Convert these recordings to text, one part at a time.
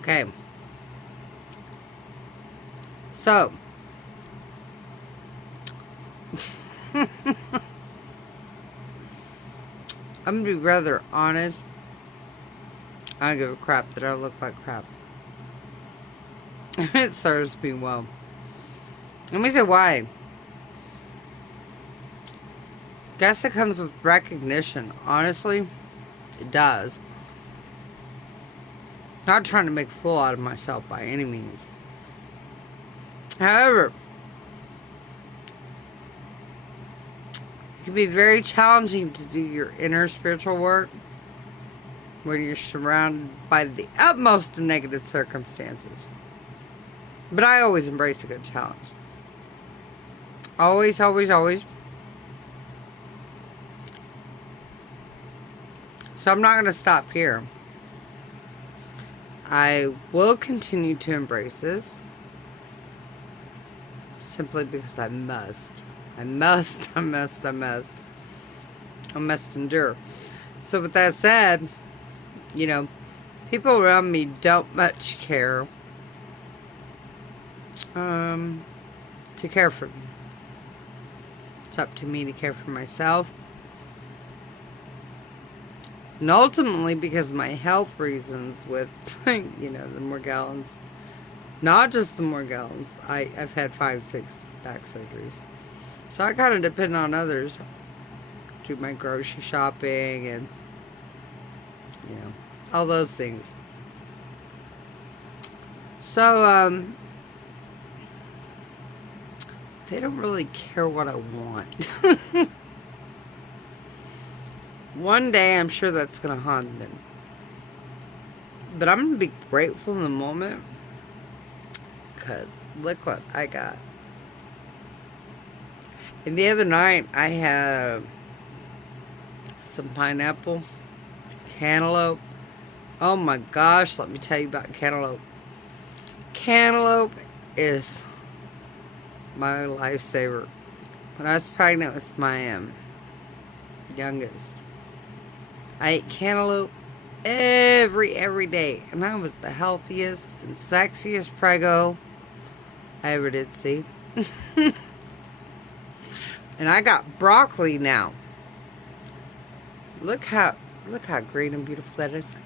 Okay. So, I'm gonna be rather honest. I don't give a crap that I look like crap. It serves me well. Let me say why. Guess it comes with recognition. Honestly, it does. Not trying to make a fool out of myself by any means. However, it can be very challenging to do your inner spiritual work when you're surrounded by the utmost of negative circumstances. But I always embrace a good challenge. Always, always, always. So I'm not going to stop here. I will continue to embrace this. Simply because I must. I must endure. So with that said, people around me don't much care to care for me. It's up to me to care for myself. And ultimately, because of my health reasons with, the Morgellons. Not just the Morgellons. I've had 5, 6 back surgeries. So I kind of depend on others. Do my grocery shopping and, all those things. So, they don't really care what I want. One day, I'm sure that's going to haunt them. But I'm going to be grateful in the moment. Because look what I got. And the other night, I had some pineapple, cantaloupe. Oh my gosh, let me tell you about cantaloupe. Cantaloupe is my lifesaver. When I was pregnant with my youngest, I ate cantaloupe every day. And I was the healthiest and sexiest preggo I ever did see. And I got broccoli now. Look how green and beautiful that is.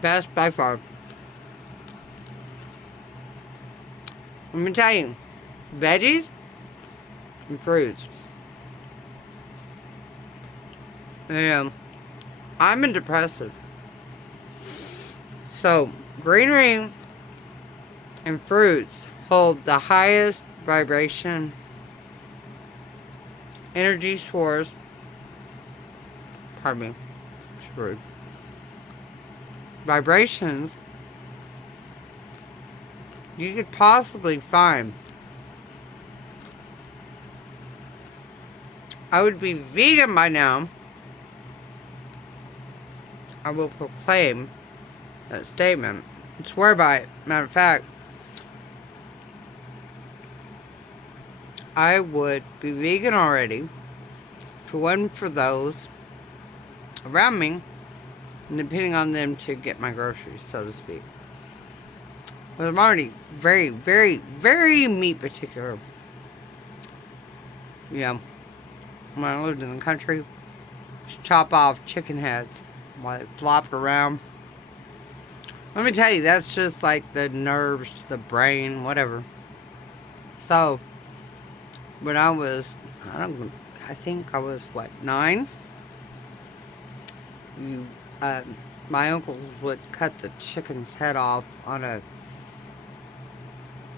Best by far. Let me tell you, veggies and fruits. Yeah, I'm a depressive. So, greenery and fruits hold the highest vibration, energy source. Pardon me, it's rude. Vibrations you could possibly find. I would be vegan by now. I will proclaim that statement and swear by it. Matter of fact, I would be vegan already if it wasn't for those around me and depending on them to get my groceries, so to speak. But I'm already very, very, very meat particular. When I lived in the country, just chop off chicken heads while they flopped around. Let me tell you, that's just like the nerves to the brain, whatever. So, when I was, I think I was, 9? My uncles would cut the chicken's head off on a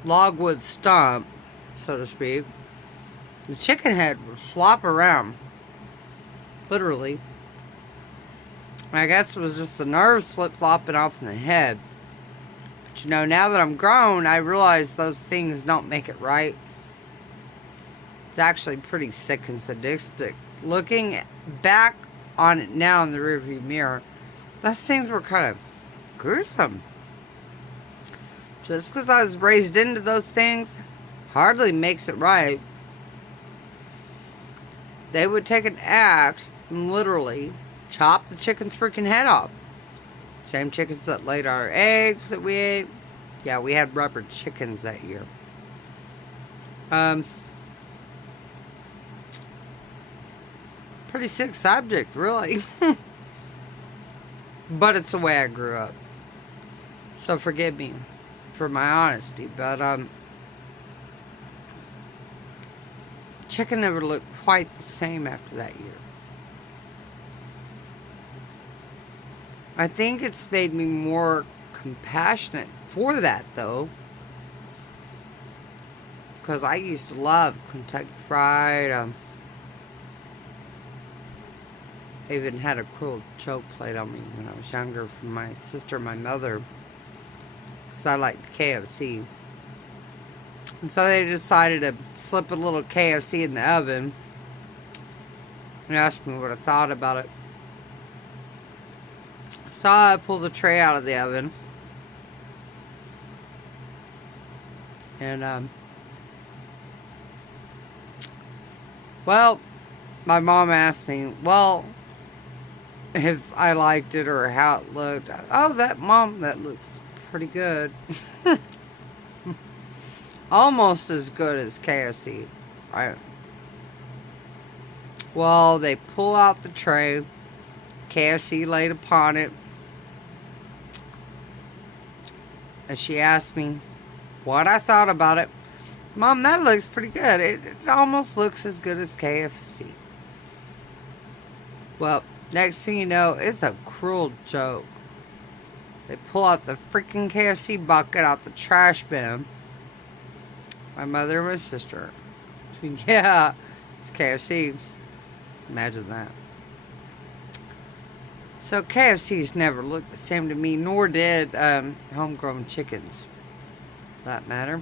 logwood stump, so to speak. The chicken head would flop around. Literally. I guess it was just the nerves flip-flopping off in the head. But now that I'm grown, I realize those things don't make it right. It's actually pretty sick and sadistic. Looking back on it now in the rearview mirror, those things were kind of gruesome. Just because I was raised into those things hardly makes it right. They would take an axe and literally chop the chicken's freaking head off. Same chickens that laid our eggs that we ate. Yeah, we had rubber chickens that year. Pretty sick subject, really. But it's the way I grew up. So forgive me for my honesty. But chicken never looked quite the same after that year. I think it's made me more compassionate for that, though. Because I used to love Kentucky Fried. I even had a cruel joke played on me when I was younger from my sister and my mother. Because I liked KFC. And so they decided to slip a little KFC in the oven. And asked me what I thought about it. So I pulled the tray out of the oven. And, well, my mom asked me, well, if I liked it or how it looked. Oh, that looks pretty good. Almost as good as KFC. Right. Well, they pull out the tray. KFC laid upon it. And she asked me what I thought about it. Mom, that looks pretty good. It almost looks as good as KFC. Well, next thing you know, it's a cruel joke. They pull out the freaking KFC bucket out the trash bin. My mother and my sister. Yeah, it's KFC. Imagine that. So KFC's never looked the same to me, nor did homegrown chickens, for that matter.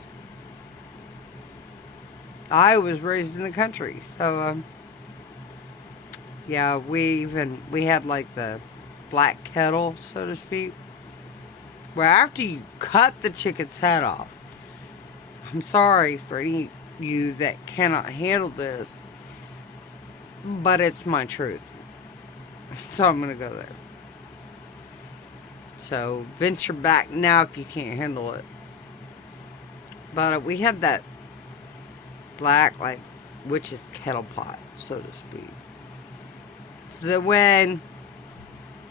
I was raised in the country, so yeah, we had like the black kettle, so to speak, where after you cut the chicken's head off, I'm sorry for any of you that cannot handle this, but it's my truth. So I'm going to go there. So venture back now if you can't handle it. But we had that black, like, witch's kettle pot, so to speak. So that when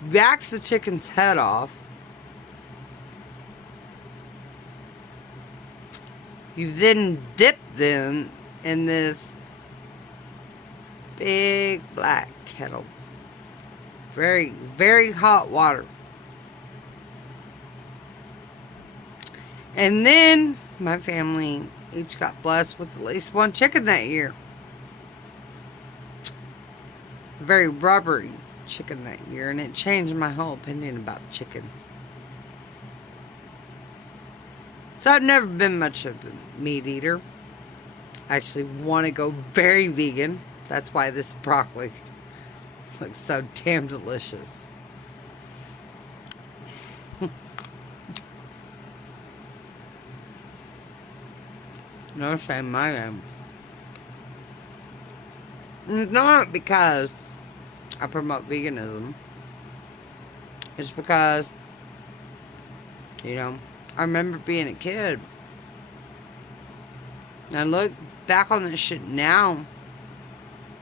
you backs the chicken's head off, you then dip them in this big black kettle. Very, very hot water. And then my family each got blessed with at least one chicken that year. Very rubbery chicken that year, and it changed my whole opinion about chicken. So I've never been much of a meat eater. I actually want to go very vegan. That's why this broccoli looks so damn delicious. No shame I am. It's not because I promote veganism. It's because, you know, I remember being a kid. And I look back on this shit now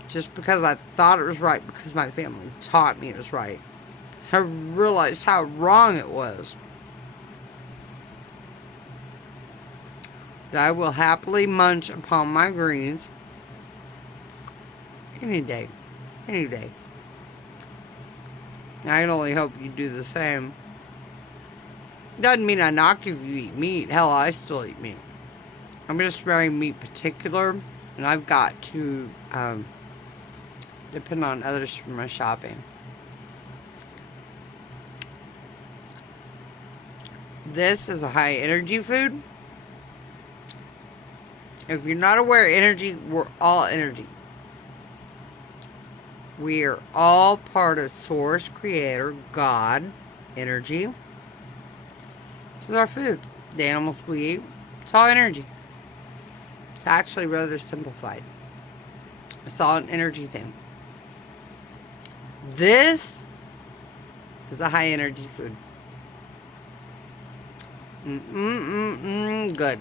just because I thought it was right, because my family taught me it was right. I realized how wrong it was. That I will happily munch upon my greens any day. Any day. I can only hope you do the same. Doesn't mean I knock you if you eat meat. Hell, I still eat meat. I'm just very meat particular, and I've got to depend on others for my shopping. This is a high energy food. If you're not aware of energy, we're all energy. We are all part of Source, Creator, God, energy. This is our food. The animals we eat, it's all energy. It's actually rather simplified. It's all an energy thing. This is a high energy food. Good.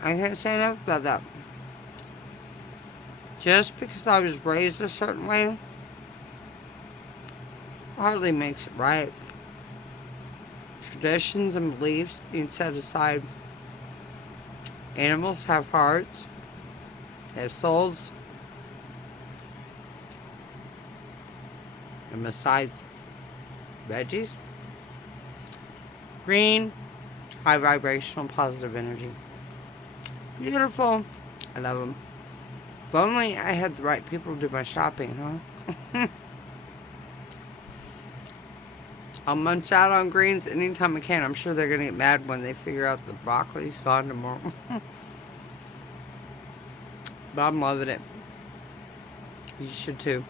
I can't say enough about that. Just because I was raised a certain way hardly makes it right. Traditions and beliefs being set aside. Animals have hearts, they have souls, and besides veggies, green, high vibrational, positive energy. Beautiful. I love them. If only I had the right people to do my shopping, huh? I'll munch out on greens anytime I can. I'm sure they're going to get mad when they figure out the broccoli's gone tomorrow. But I'm loving it. You should too.